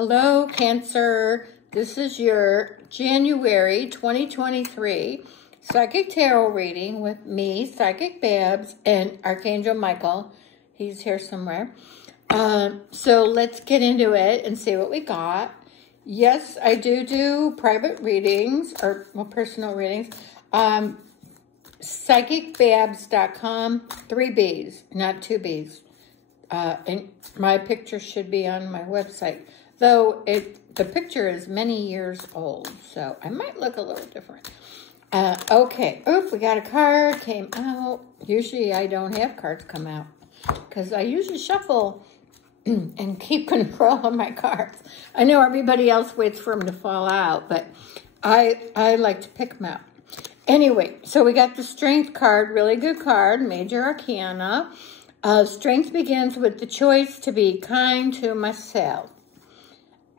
Hello, Cancer. This is your January 2023 Psychic Tarot reading with me, Psychic Babbs, and Archangel Michael. He's here somewhere. So let's get into it and see what we got. Yes, I do private readings, or personal readings. PsychicBabbs.com, 3 B's, not 2 B's. And my picture should be on my website. Though the picture is many years old, so I might look a little different. Okay. Oops, we got a card came out. Usually I don't have cards come out because I usually shuffle and keep control of my cards. I know everybody else waits for them to fall out, but I like to pick them out. Anyway, so we got the Strength card, really good card, Major Arcana. Strength begins with the choice to be kind to myself.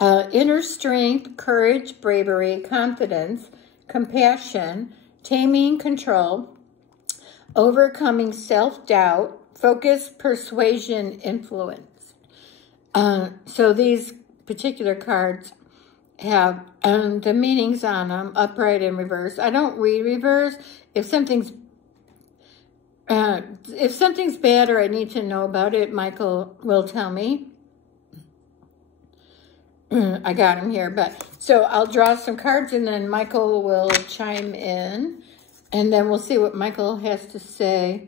Inner strength, courage, bravery, confidence, compassion, taming control, overcoming self-doubt, focus, persuasion, influence. So these particular cards have the meanings on them, upright and reverse. I don't read reverse. If something's bad or I need to know about it, Michael will tell me. I got him here, so I'll draw some cards and then Michael will chime in and then we'll see what Michael has to say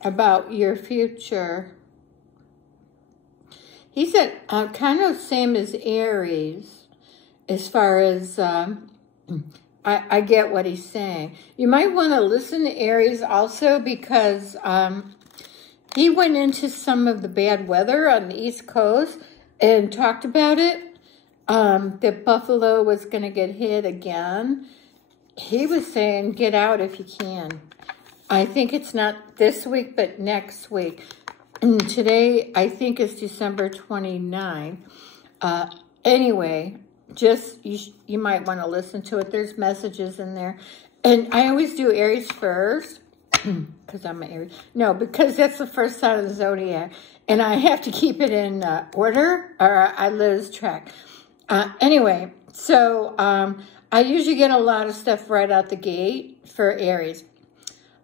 about your future. He said kind of same as Aries as far as I get what he's saying. You might want to listen to Aries also because he went into some of the bad weather on the East Coast and talked about it. That Buffalo was going to get hit again. He was saying, get out if you can. I think it's not this week, but next week. And today, I think is December 29th. Anyway, just, you might want to listen to it. There's messages in there. And I always do Aries first, because I'm an Aries. No, because that's the first sign of the zodiac. And I have to keep it in order, or I lose track. Anyway, so I usually get a lot of stuff right out the gate for Aries.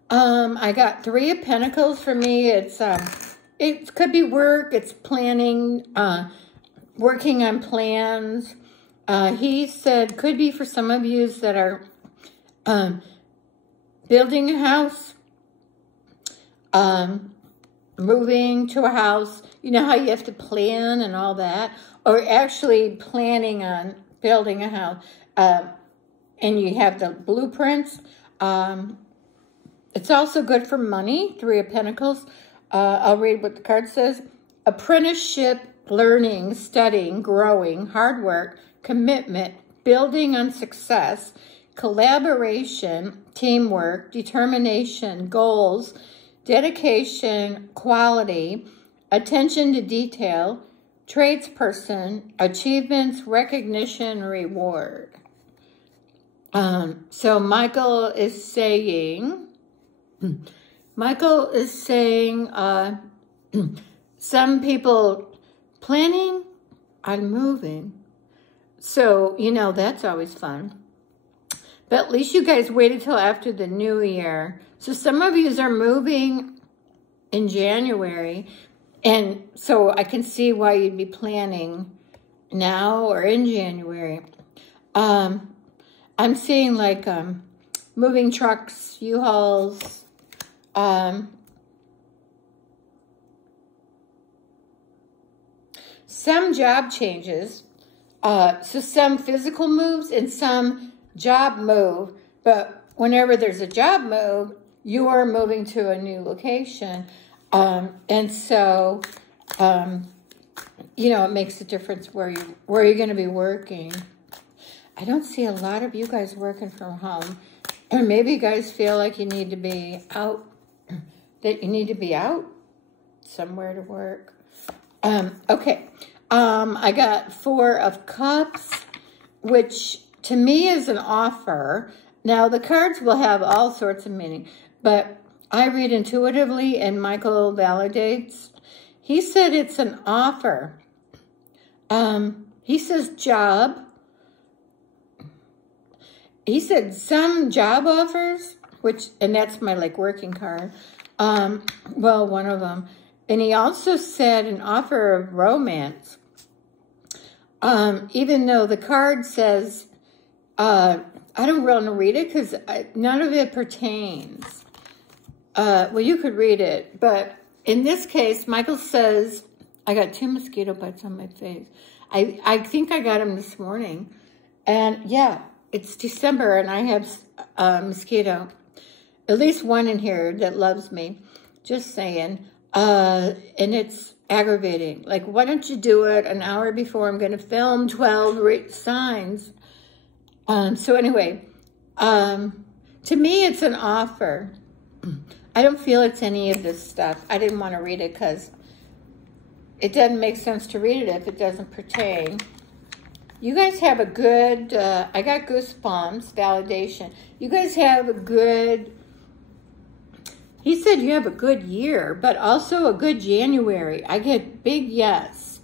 I got 3 of Pentacles for me. It could be work. It's planning, working on plans. He said could be for some of you that are building a house, moving to a house. You know how you have to plan and all that? Or actually planning on building a house. And you have the blueprints. It's also good for money, 3 of Pentacles. I'll read what the card says. Apprenticeship, learning, studying, growing, hard work, commitment, building on success, collaboration, teamwork, determination, goals, dedication, quality, attention to detail, tradesperson, achievements, recognition, reward. So Michael is saying, some people planning on moving. So, you know, that's always fun. But at least you guys waited till after the new year. So some of you are moving in January. And so I can see why you'd be planning now or in January. I'm seeing like moving trucks, U-Hauls, some job changes. So some physical moves and some job move. But whenever there's a job move, you are moving to a new location. And so, you know, it makes a difference where you're going to be working. I don't see a lot of you guys working from home. Or maybe you guys feel like you need to be out, that you need to be out somewhere to work. Okay. I got 4 of Cups, which to me is an offer. Now, the cards will have all sorts of meaning, but I read intuitively and Michael validates. He said it's an offer. he says job. He said some job offers, and that's my like working card. Well, one of them. And he also said an offer of romance. Even though the card says, I don't really read it because none of it pertains. Well, you could read it, but in this case, Michael says, I got 2 mosquito bites on my face. I think I got them this morning. And yeah, it's December and I have a mosquito. At least one in here that loves me. Just saying. And it's aggravating. Like, why don't you do it an hour before I'm going to film 12 signs? So anyway, to me, it's an offer. I don't feel it's any of this stuff. I didn't want to read it because it doesn't make sense to read it if it doesn't pertain. You guys have a good, I got goosebumps, validation. You guys have a good, he said you have a good year, but also a good January. I get big yes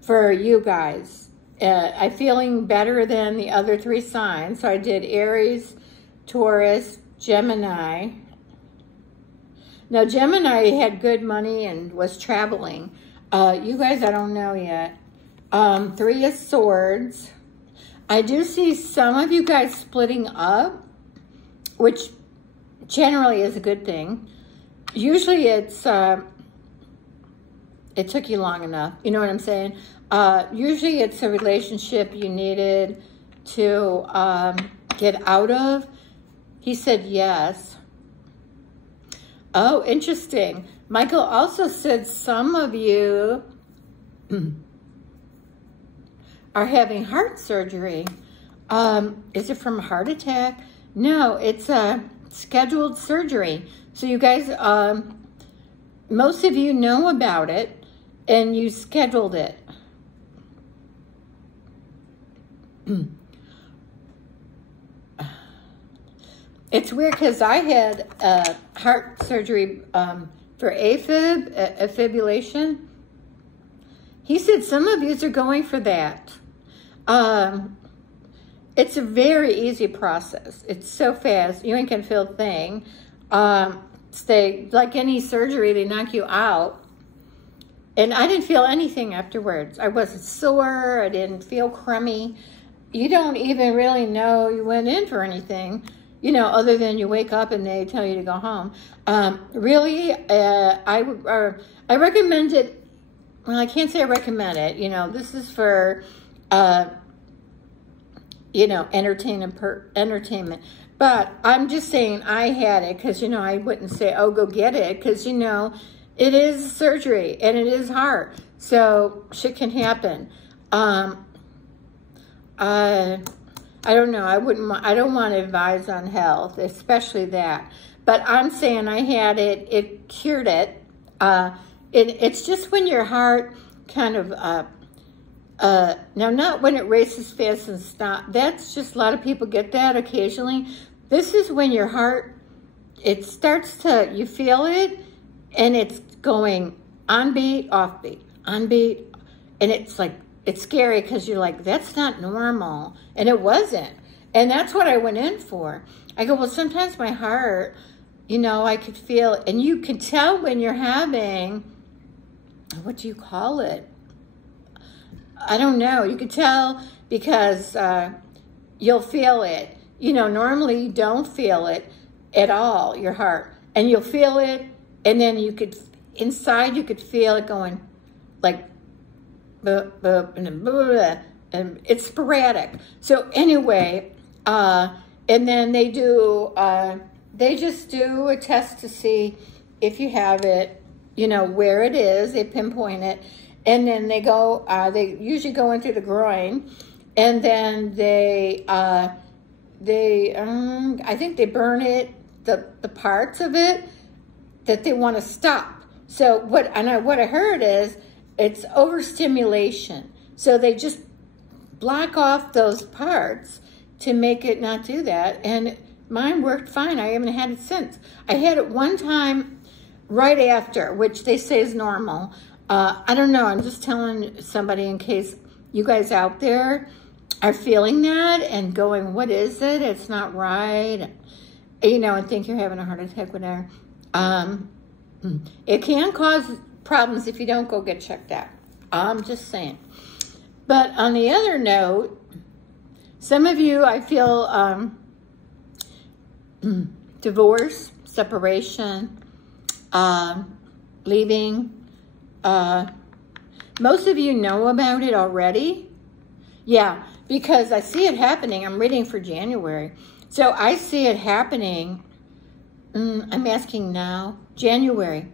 for you guys. I'm feeling better than the other 3 signs. So I did Aries, Taurus, Gemini. Now, Gemini had good money and was traveling. You guys, I don't know yet. 3 of Swords. I do see some of you guys splitting up, which generally is a good thing. Usually it's, it took you long enough. You know what I'm saying? Usually it's a relationship you needed to get out of. He said yes. Oh, interesting. Michael also said some of you are having heart surgery. Is it from a heart attack? No, it's a scheduled surgery. So you guys, most of you know about it and you scheduled it. It's weird because I had heart surgery for AFib, a fibrillation. He said some of you are going for that. It's a very easy process. It's so fast. You ain't gonna feel a thing. Like any surgery, they knock you out. And I didn't feel anything afterwards. I wasn't sore. I didn't feel crummy. You don't even really know you went in for anything, you know, other than you wake up and they tell you to go home. Really, I recommend it. Well, I can't say I recommend it. You know, this is for, you know, entertainment. But I'm just saying I had it because, you know, I wouldn't say, oh, go get it. Because, you know, it is surgery and it is hard. So shit can happen. I don't know. I don't want to advise on health, especially that. But I'm saying I had it. It cured it. It's just when your heart kind of, now not when it races fast and stop. That's just, a lot of people get that occasionally. This is when your heart, it starts to, you feel it, and it's going on beat, off beat, on beat. And it's like, it's scary because you're like, that's not normal. And it wasn't. And that's what I went in for. I go, well, sometimes my heart, you know, I could feel, and you can tell when you're having, what do you call it? I don't know. You could tell because you'll feel it. You know, normally you don't feel it at all, your heart. And you'll feel it, and then you could, inside you could feel it going like, and it's sporadic. So anyway, and then they just do a test to see if you have it, you know, where it is, they pinpoint it, and then they go, they usually go into the groin, and then I think they burn it, the parts of it that they want to stop. So what I heard is, it's overstimulation. So they just block off those parts to make it not do that. And mine worked fine. I haven't had it since. I had it one time right after, which they say is normal. I don't know. I'm just telling somebody in case you guys out there are feeling that and going, what is it? It's not right. You know, and think you're having a heart attack, whatever. It can cause problems if you don't go get checked out. I'm just saying. But on the other note, some of you, I feel, divorce, separation, leaving. Most of you know about it already. Yeah, because I see it happening. I'm reading for January. So I see it happening. I'm asking now, January.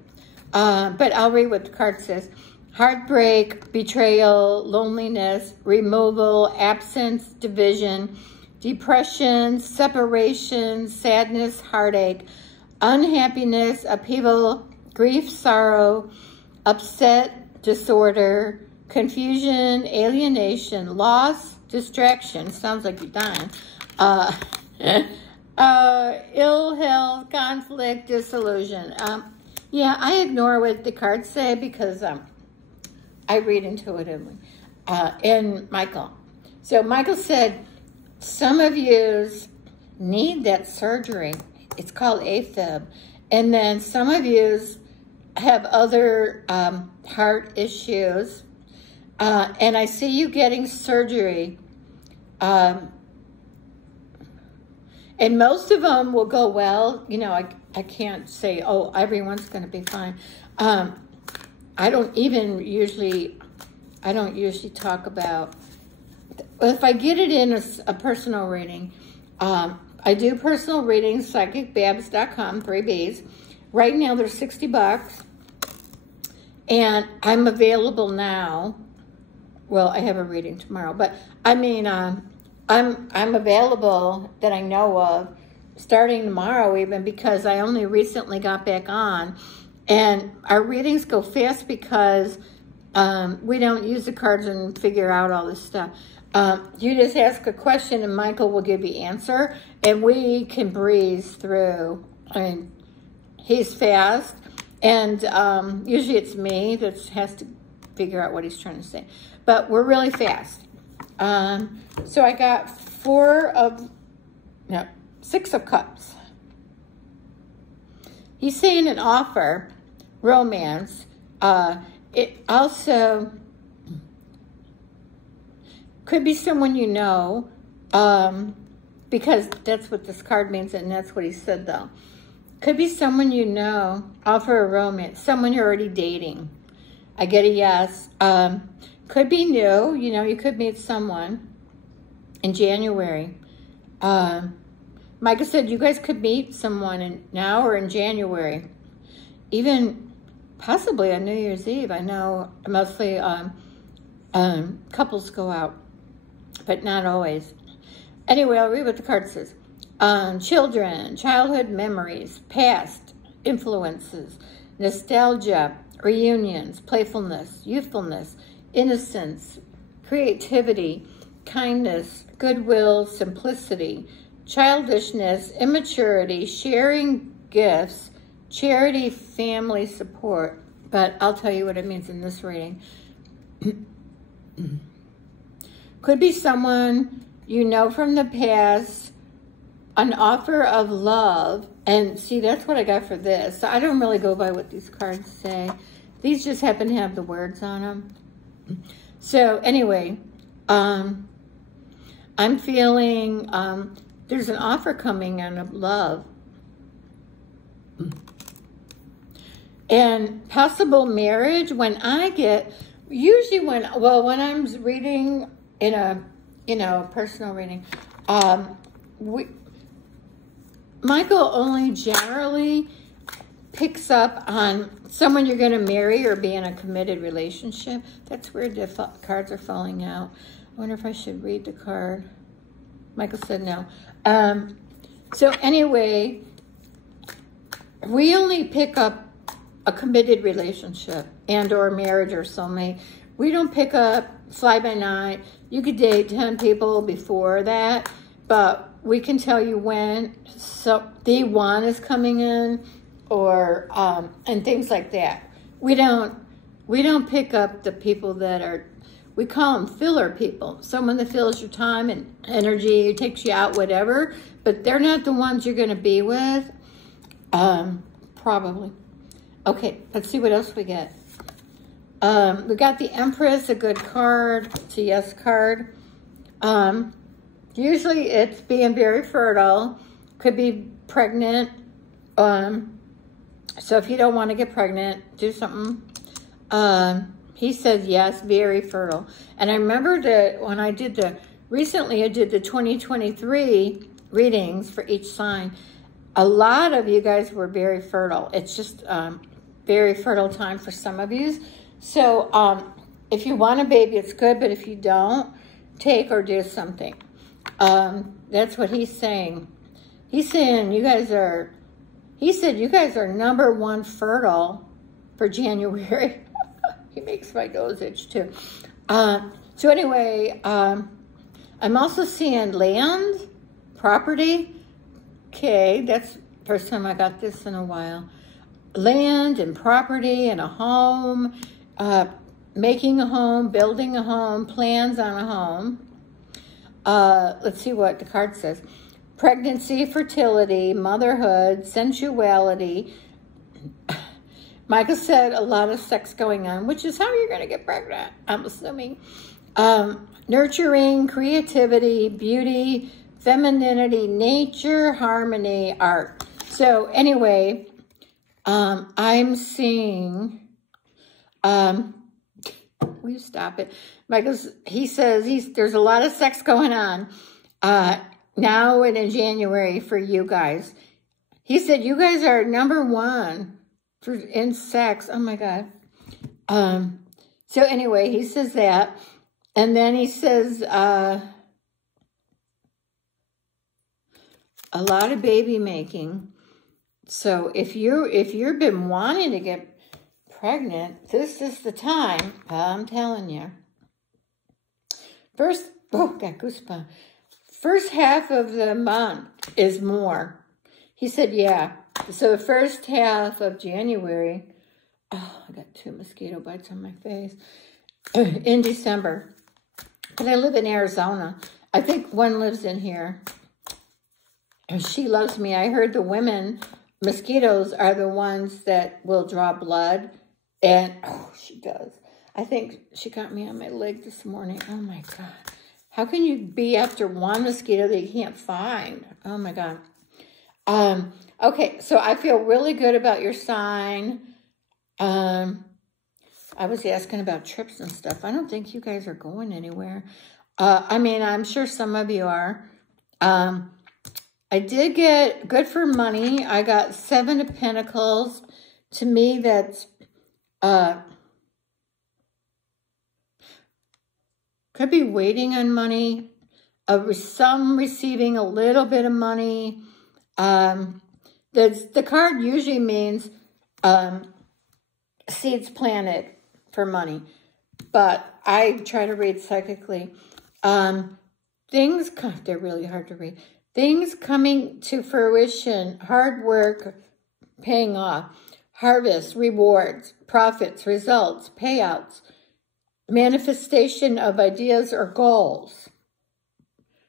But I'll read what the card says. Heartbreak, betrayal, loneliness, removal, absence, division, depression, separation, sadness, heartache, unhappiness, upheaval, grief, sorrow, upset, disorder, confusion, alienation, loss, distraction. Sounds like you're dying. Ill health, conflict, disillusion. Yeah, I ignore what the cards say because I read intuitively. And Michael. So Michael said, some of yous need that surgery. It's called AFib. And then some of yous have other heart issues. And I see you getting surgery. And most of them will go well. You know, I can't say, oh, everyone's going to be fine. I don't usually talk about, if I get it in a personal reading, I do personal readings, psychicbabbs.com, 3 Bs. Right now, they're $60. And I'm available now. Well, I have a reading tomorrow, but I mean, I'm available that I know of starting tomorrow even, because I only recently got back on. And our readings go fast because we don't use the cards and figure out all this stuff. You just ask a question and Michael will give you answer, and we can breeze through. I mean, he's fast, and usually it's me that has to figure out what he's trying to say. But we're really fast. So I got 6 of Cups. He's saying an offer, romance. It also could be someone you know, because that's what this card means, and that's what he said, though. Could be someone you know, offer a romance, someone you're already dating. I get a yes. Could be new, you know, you could meet someone in January. Micah said you guys could meet someone now or in January. Even possibly on New Year's Eve. I know mostly couples go out, but not always. Anyway, I'll read what the card says. Children, childhood memories, past influences, nostalgia, reunions, playfulness, youthfulness, innocence, creativity, kindness, goodwill, simplicity, childishness, immaturity, sharing gifts, charity, family support. But I'll tell you what it means in this reading. Could be someone you know from the past, an offer of love. And see, that's what I got for this. So I don't really go by what these cards say. These just happen to have the words on them. So anyway, I'm feeling there's an offer coming on of love. And possible marriage. When I'm reading in a, personal reading, Michael only generally picks up on someone you're going to marry or be in a committed relationship. That's weird, the cards are falling out. I wonder if I should read the card. Michael said no. So anyway, we only pick up a committed relationship and or marriage or soulmate. We don't pick up fly by night. You could date 10 people before that, but we can tell you when the one is coming in, or and things like that. We don't pick up the people that are. we call them filler people. Someone that fills your time and energy, takes you out, whatever. But they're not the ones you're going to be with. Probably. Okay, let's see what else we get. We got the Empress, a good card. It's a yes card. Usually it's being very fertile. Could be pregnant. So if you don't want to get pregnant, do something. He says yes, very fertile. And I remember that when I did recently I did the 2023 readings for each sign. A lot of you guys were very fertile. It's just very fertile time for some of you. So if you want a baby, it's good. But if you don't, take or do something. That's what he's saying. He's saying you guys are, he said you guys are #1 fertile for January. He makes my nose itch too. So anyway, I'm also seeing land, property. Okay, that's the first time I got this in a while. Land and property and a home, making a home, building a home, plans on a home. Let's see what the card says. Pregnancy, fertility, motherhood, sensuality. Michael said a lot of sex going on, which is how you're going to get pregnant, I'm assuming. Nurturing, creativity, beauty, femininity, nature, harmony, art. So anyway, I'm seeing, will you stop it? He says there's a lot of sex going on now and in January for you guys. He said you guys are #1 in sex. Oh my God. So anyway, he says that. And then he says a lot of baby making. So if you've been wanting to get pregnant, this is the time. I'm telling you. Got goosebumps. First half of the month is more. He said, yeah. So the first half of January, oh, I got 2 mosquito bites on my face, in December. But I live in Arizona. I think one lives in here. And she loves me. I heard the women, mosquitoes are the ones that will draw blood. And, oh, she does. I think she got me on my leg this morning. Oh, my God. How can you be after one mosquito that you can't find? Oh, my God. Okay, so I feel really good about your sign. I was asking about trips and stuff. I don't think you guys are going anywhere. I mean, I'm sure some of you are. I did get good for money. I got 7 of Pentacles. To me, that's could be waiting on money. Some receiving a little bit of money. The card usually means seeds planted for money, but I try to read psychically. They're really hard to read. Things coming to fruition, hard work paying off, harvest, rewards, profits, results, payouts, manifestation of ideas or goals.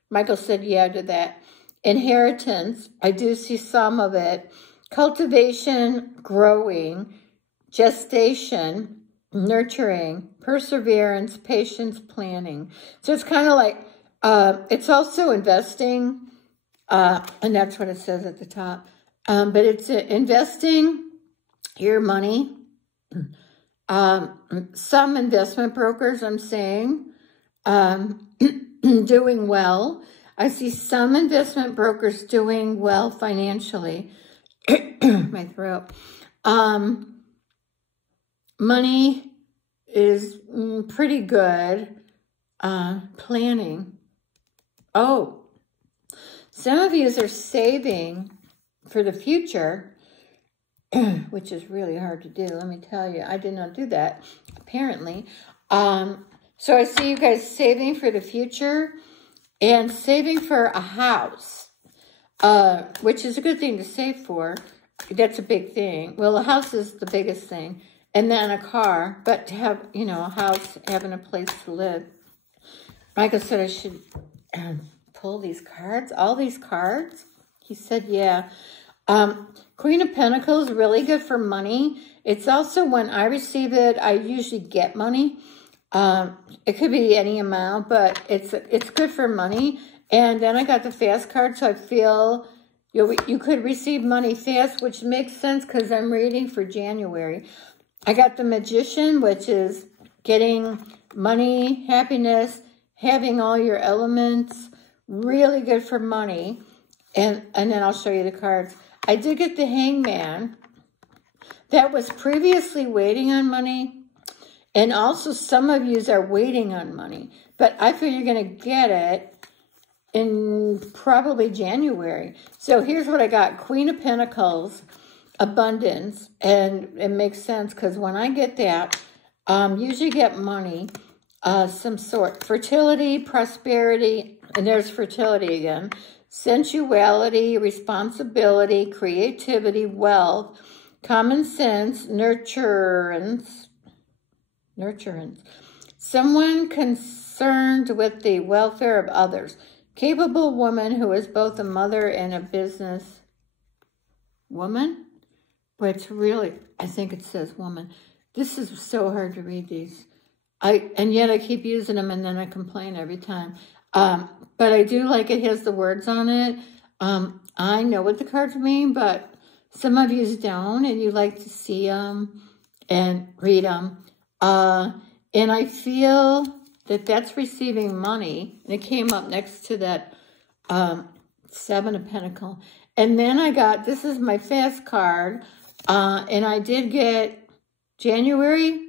Michael said yeah to that. Inheritance, I do see some of it. Cultivation, growing, gestation, nurturing, perseverance, patience, planning. So it's kind of like, it's also investing, and that's what it says at the top. But it's investing your money. Some investment brokers, I'm saying, doing well. I see some investment brokers doing well financially. My throat. Money is pretty good. Planning. Oh, some of you are saving for the future, which is really hard to do. Let me tell you, I did not do that, apparently. So I see you guys saving for the future and saving for a house, which is a good thing to save for. That's a big thing. Well, the house is the biggest thing. and then a car, but to have, you know, a house, having a place to live. Michael said I should pull these cards, all these cards. He said, yeah. Queen of Pentacles, really good for money. It's also when I receive it, I usually get money. It could be any amount, but it's good for money. And then I got the fast card, so I feel you could receive money fast, which makes sense because I'm reading for January. I got the Magician, which is getting money, happiness, having all your elements, really good for money. And then I'll show you the cards. I did get the Hangman. That was previously waiting on money. And also some of you are waiting on money. But I feel you're going to get it in probably January. So here's what I got. Queen of Pentacles, abundance. And it makes sense because when I get that, usually get money, some sort. Fertility, prosperity, and there's fertility again. Sensuality, responsibility, creativity, wealth, common sense, nurturance. Someone concerned with the welfare of others. Capable woman who is both a mother and a business woman. But it's really, I think it says woman. This is so hard to read these. And yet I keep using them and then I complain every time. But I do like it has the words on it. I know what the cards mean, but some of you don't, and you like to see them and read them. And I feel that that's receiving money. And it came up next to that Seven of Pentacles. And then I got, this is my fast card, and I did get January,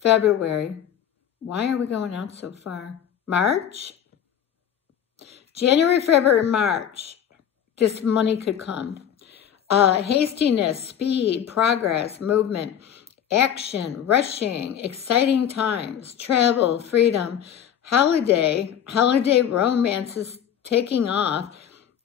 February. Why are we going out so far? March? January, February, March, this money could come. Hastiness, speed, progress, movement, action, rushing, exciting times, travel, freedom, holiday romances taking off,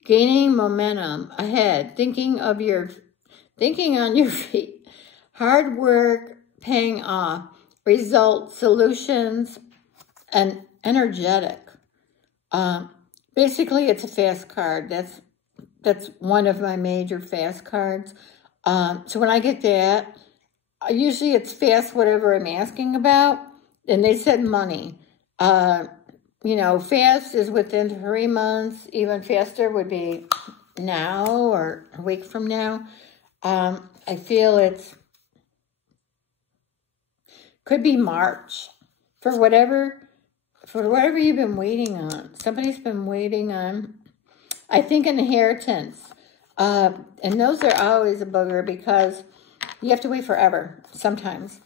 gaining momentum, ahead, thinking on your feet, hard work paying off, results, solutions, and energetic. Basically, it's a fast card. That's one of my major fast cards. So when I get that, usually it's fast, whatever I'm asking about. And they said money. You know, fast is within 3 months. Even faster would be now or a week from now. I feel could be March for whatever you've been waiting on. Somebody's been waiting on, I think, inheritance. And those are always a booger because you have to wait forever sometimes.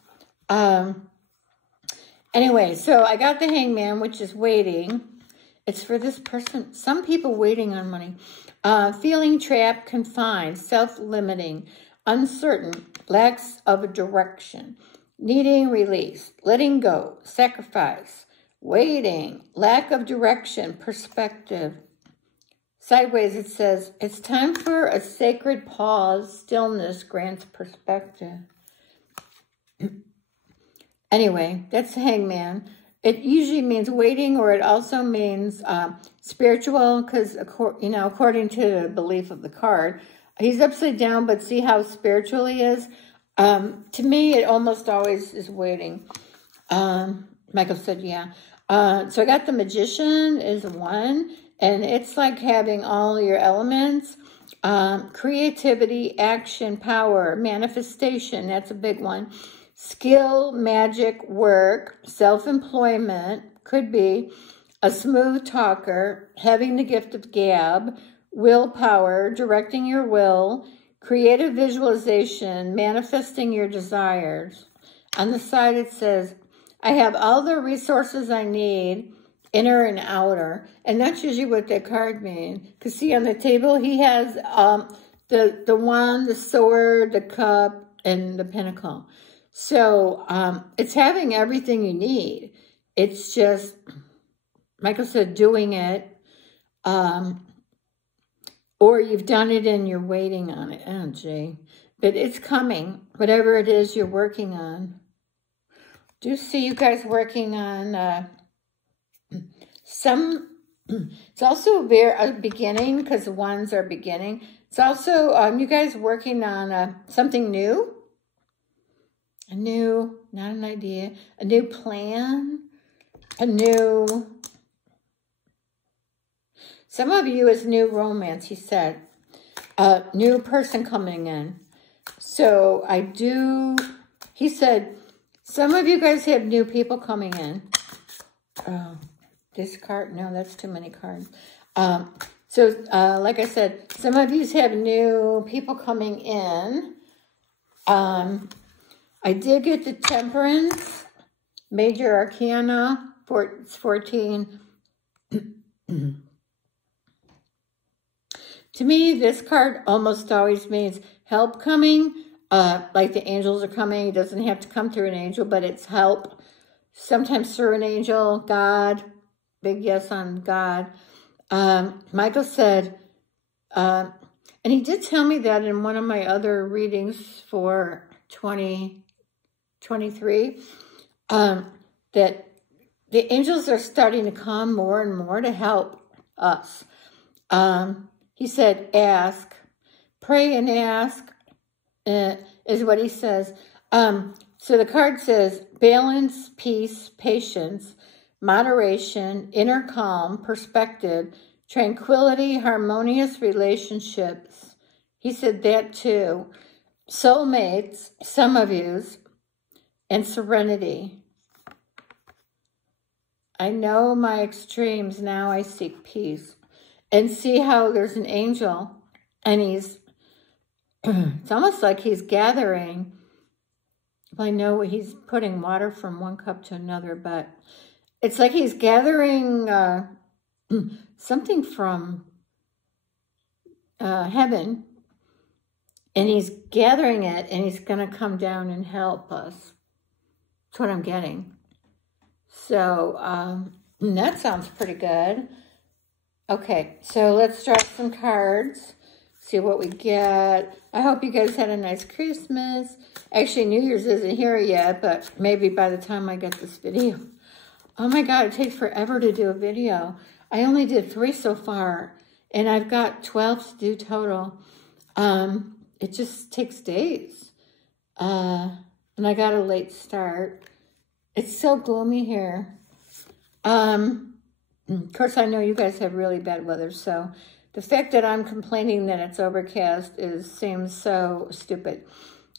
Anyway, so I got the Hangman, which is waiting. It's for this person. Some people waiting on money. Feeling trapped, confined, self-limiting, uncertain, lacks of a direction, needing release, letting go, sacrifice, waiting, lack of direction, perspective. Sideways it says, it's time for a sacred pause, stillness grants perspective. Anyway, that's the Hangman. It usually means waiting, or it also means spiritual, because, you know, according to the belief of the card, he's upside down, but see how spiritual he is? To me, it almost always is waiting. Michael said, yeah. So I got the Magician is one, and it's like having all your elements. Creativity, action, power, manifestation, that's a big one. Skill, magic, work, self-employment, could be a smooth talker, having the gift of gab, willpower, directing your will, creative visualization, manifesting your desires. On the side it says, I have all the resources I need, inner and outer. And that's usually what that card means. Because see on the table, he has the wand, the sword, the cup, and the pentacle. So it's having everything you need. It's just, Michael said, doing it. Or you've done it and you're waiting on it. Oh, gee. but it's coming, whatever it is you're working on. Do see you guys working on it's also a beginning, because the ones are beginning. It's also you guys working on something new. A new, not an idea, a new plan, some of you is new romance, he said. A new person coming in. So he said, some of you guys have new people coming in. Oh, this card, no, that's too many cards. Like I said, some of you have new people coming in. I did get the Temperance, Major Arcana, 14. To me, this card almost always means help coming, like the angels are coming. It doesn't have to come through an angel, but it's help. Sometimes through an angel, God, big yes on God. Michael said, and he did tell me that in one of my other readings for 2023, that the angels are starting to come more and more to help us. He said, ask, pray and ask, is what he says. So the card says, balance, peace, patience, moderation, inner calm, perspective, tranquility, harmonious relationships. He said that too. Soulmates, some of yous, and serenity. I know my extremes, now I seek peace. And see how there's an angel, and he's, it's almost like he's gathering. I know he's putting water from one cup to another, but it's like he's gathering something from heaven, and he's gathering it, and he's going to come down and help us. That's what I'm getting. So that sounds pretty good. Okay, so let's draw some cards, see what we get. I hope you guys had a nice Christmas. Actually, New Year's isn't here yet, but maybe by the time I get this video. Oh my God, it takes forever to do a video. I only did 3 so far, and I've got 12 to do total. It just takes days. And I got a late start. It's so gloomy here. Of course, I know you guys have really bad weather, so the fact that I'm complaining that it's overcast seems so stupid.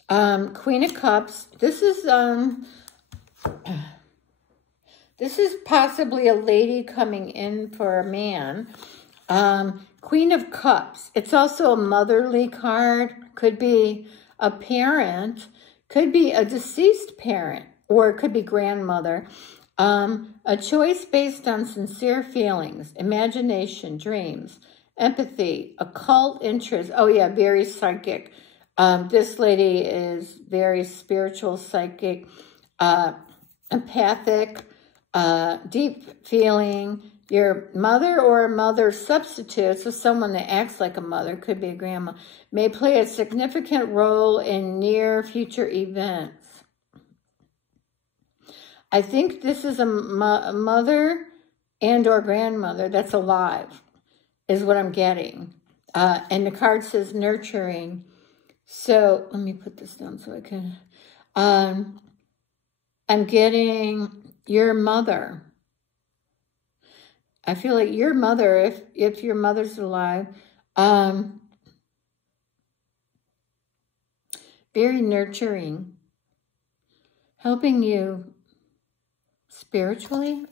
Queen of Cups. This is possibly a lady coming in for a man. Queen of Cups. It's also a motherly card. Could be a parent. Could be a deceased parent, or it could be grandmother. A choice based on sincere feelings, imagination, dreams, empathy, occult interest. Oh yeah, very psychic. This lady is very spiritual, psychic, empathic, deep feeling. Your mother or a mother substitute, so someone that acts like a mother, could be a grandma, may play a significant role in near future events. I think this is a mother and or grandmother that's alive, is what I'm getting. And the card says nurturing. So let me put this down so I can. I'm getting your mother. I feel like your mother, if your mother's alive, very nurturing, helping you spiritually,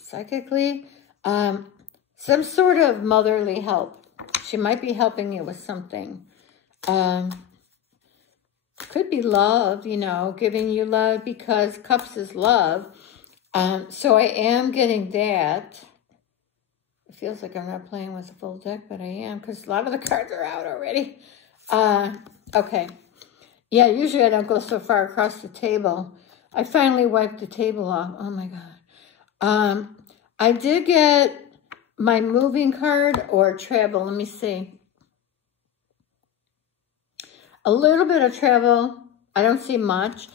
psychically, some sort of motherly help. She might be helping you with something. Could be love, you know, giving you love, because Cups is love. So I am getting that. It feels like I'm not playing with a full deck, but I am, because a lot of the cards are out already. Okay. Yeah, usually I don't go so far across the table. I finally wiped the table off. Oh my God. I did get my moving card or travel. Let me see. A little bit of travel. I don't see much.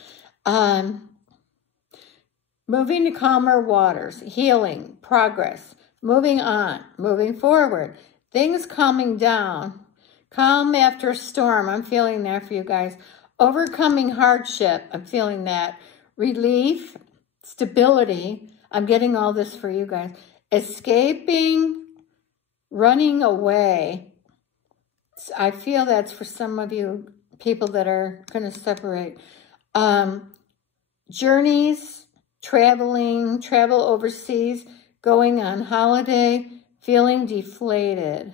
Moving to calmer waters, healing, progress, moving on, moving forward, things calming down, calm after a storm. I'm feeling that for you guys. Overcoming hardship. I'm feeling that. Relief, stability. I'm getting all this for you guys. Escaping, running away. I feel that's for some of you people that are going to separate. Journeys, travel overseas, going on holiday, feeling deflated.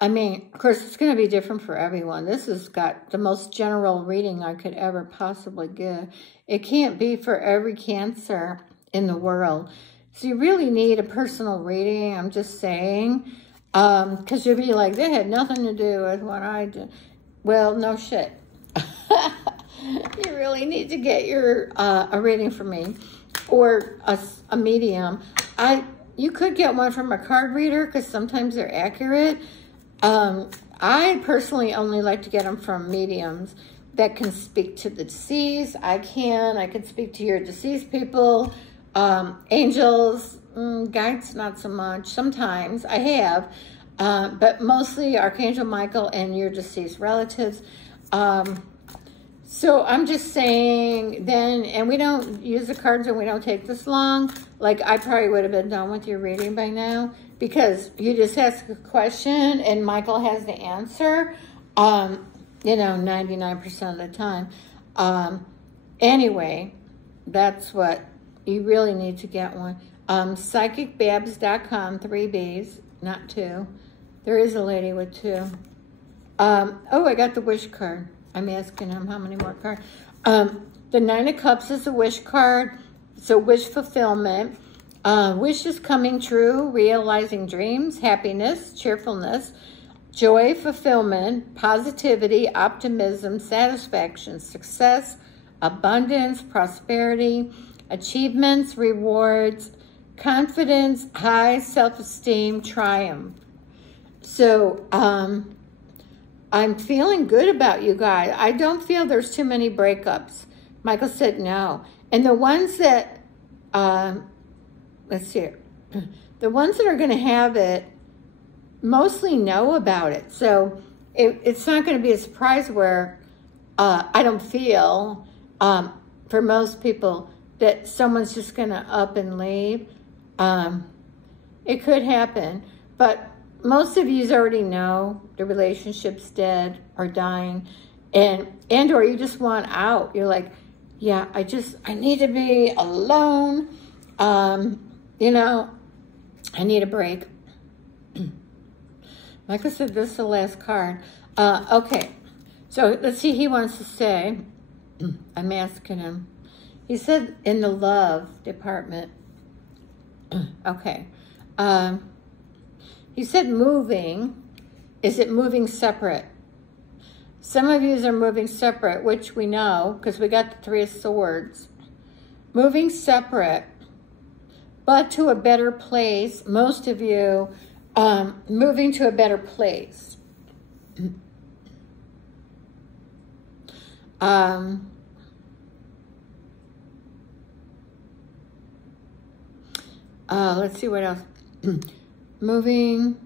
I mean, of course, it's going to be different for everyone. This has got the most general reading I could ever possibly give. It can't be for every Cancer in the world. So you really need a personal reading, I'm just saying. Because you'll be like, that had nothing to do with what I did. Well, no shit. You really need to get your a reading from me or a medium. You could get one from a card reader because sometimes they're accurate. I personally only like to get them from mediums that can speak to the deceased. I can speak to your deceased people. Angels, guides, not so much. Sometimes I have, but mostly Archangel Michael and your deceased relatives. So I'm just saying then, and we don't use the cards and we don't take this long. Like I probably would have been done with your reading by now because you just ask a question and Michael has the answer, you know, 99% of the time. Anyway, that's what you really need to get one. PsychicBabbs.com, 3 B's, not 2. There is a lady with 2. Oh, I got the wish card. I'm asking him how many more cards. The 9 of Cups is a wish card. So wish fulfillment. Wishes coming true, realizing dreams, happiness, cheerfulness, joy, fulfillment, positivity, optimism, satisfaction, success, abundance, prosperity, achievements, rewards, confidence, high self-esteem, triumph. So, I'm feeling good about you guys. I don't feel there's too many breakups. Michael said no. And the ones that, let's see, the ones that are going to have it mostly know about it. So it's not going to be a surprise where I don't feel, for most people, that someone's just going to up and leave. It could happen. But most of you already know the relationship's dead or dying, and or you just want out. You're like, yeah, I need to be alone. You know, I need a break. Like I said, this is the last card. Okay, so let's see. He wants to say, I'm asking him. He said in the love department. Okay. He said moving. Is it moving separate? Some of you are moving separate, which we know because we got the 3 of Swords. Moving separate, but to a better place. Most of you moving to a better place. Let's see what else. Moving.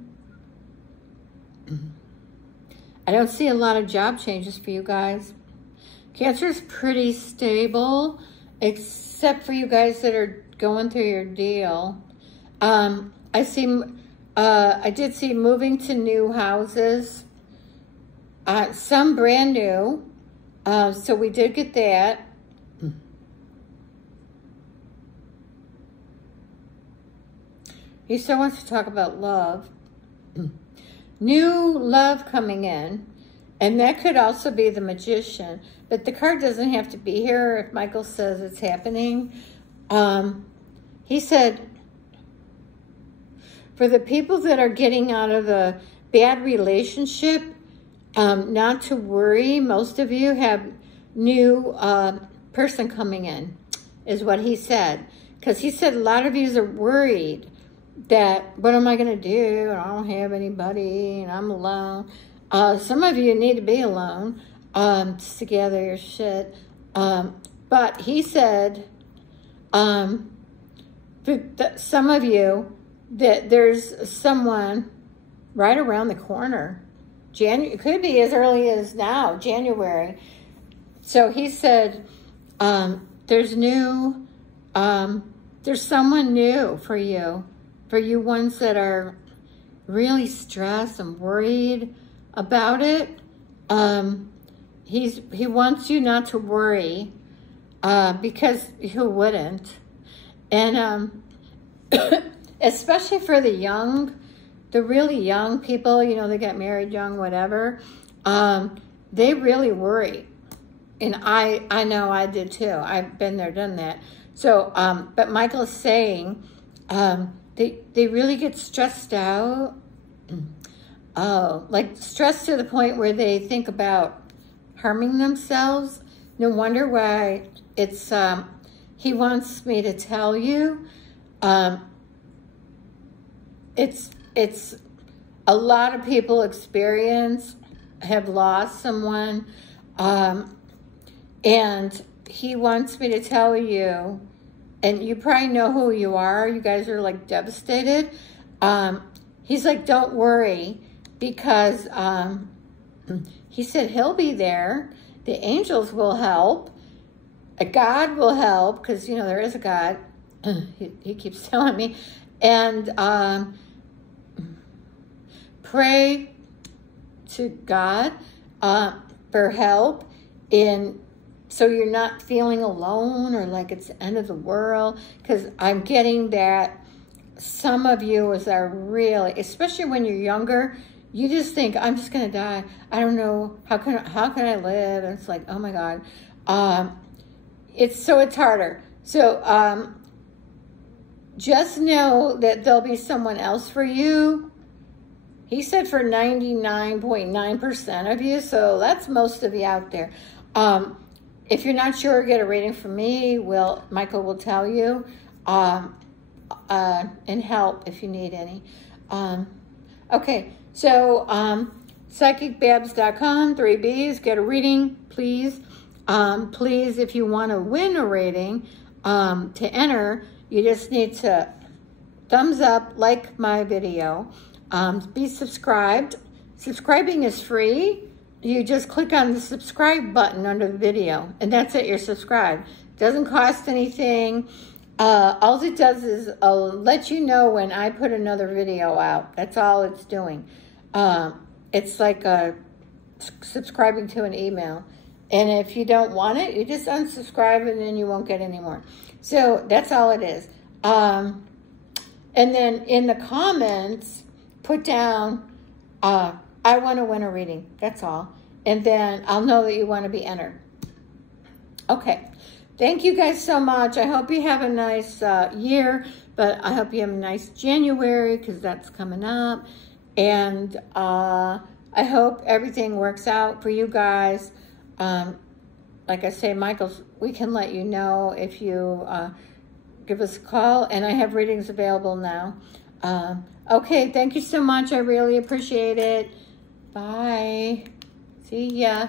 I don't see a lot of job changes for you guys. Cancer is pretty stable, except for you guys that are going through your deal. I did see moving to new houses. Some brand new. So we did get that. He still wants to talk about love. New love coming in. And that could also be the Magician. But the card doesn't have to be here if Michael says it's happening. He said, for the people that are getting out of a bad relationship, not to worry. Most of you have new person coming in, is what he said. Because he said a lot of you are worried that, what am I going to do? I don't have anybody and I'm alone. Some of you need to be alone just to gather your shit. But he said, some of you, that there's someone right around the corner. It could be as early as now, January. So he said, there's someone new for you ones that are really stressed and worried about it. He wants you not to worry, because who wouldn't? And especially for the really young people, you know, they get married young, whatever, they really worry. And I know I did too. I've been there, done that. So, but Michael is saying, they really get stressed out. Oh, like stressed to the point where they think about harming themselves. No wonder why it's, he wants me to tell you, it's a lot of people have lost someone, and he wants me to tell you, and you probably know who you are. You guys are like devastated. He's like, don't worry, because he said he'll be there. The angels will help. A God will help, because, you know, there is a God. He keeps telling me. And pray to God for help so you're not feeling alone or like it's the end of the world. Because I'm getting that some of you are really, especially when you're younger, you just think, I'm just going to die. I don't know, how can I live? And it's like, oh my God. It's harder. So just know that there'll be someone else for you. He said for 99.9% of you, so that's most of you out there. If you're not sure, get a reading from me. Michael will tell you, and help if you need any. Okay, so psychicbabbs.com, 3 B's, get a reading, please. Please, if you want to win a rating, to enter, you just need to thumbs up, like my video, be subscribed. Subscribing is free. You just click on the subscribe button under the video, and that's it, you're subscribed. Doesn't cost anything. All it does is let you know when I put another video out. That's all it's doing. It's like subscribing to an email. And if you don't want it, you just unsubscribe and then you won't get any more. So that's all it is. And then in the comments, put down, I want to win a reading. That's all. And then I'll know that you want to be entered. Okay. Thank you guys so much. I hope you have a nice year, but I hope you have a nice January, because that's coming up. And I hope everything works out for you guys. Like I say, Michael's, we can let you know if you give us a call, and I have readings available now. Okay, thank you so much. I really appreciate it. Bye. See ya.